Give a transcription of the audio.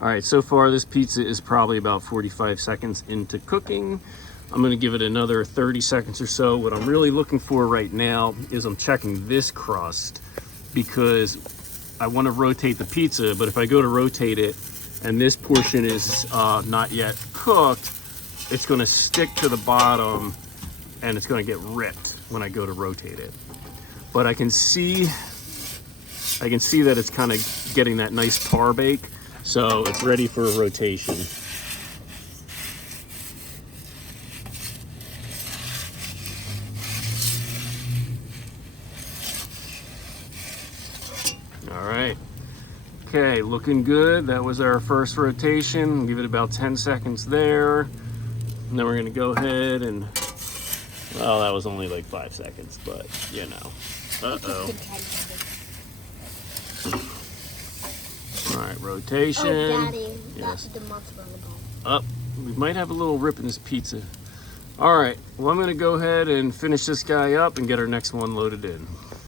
All right, so far this pizza is probably about 45 seconds into cooking. I'm gonna give it another 30 seconds or so. What I'm really looking for right now is I'm checking this crust because I wanna rotate the pizza, but if I go to rotate it and this portion is not yet cooked, it's gonna stick to the bottom and it's gonna get ripped when I go to rotate it. But I can see that it's kind of getting that nice tar bake, so it's ready for a rotation. All right. Okay, looking good. That was our first rotation. Give it about 10 seconds there. And then we're gonna go ahead and, well, that was only like 5 seconds, but you know. Uh-oh. All right, rotation. Oh, Daddy, yes. the mozzarella ball. Up. We might have a little rip in this pizza. All right, well, I'm gonna go ahead and finish this guy up and get our next one loaded in.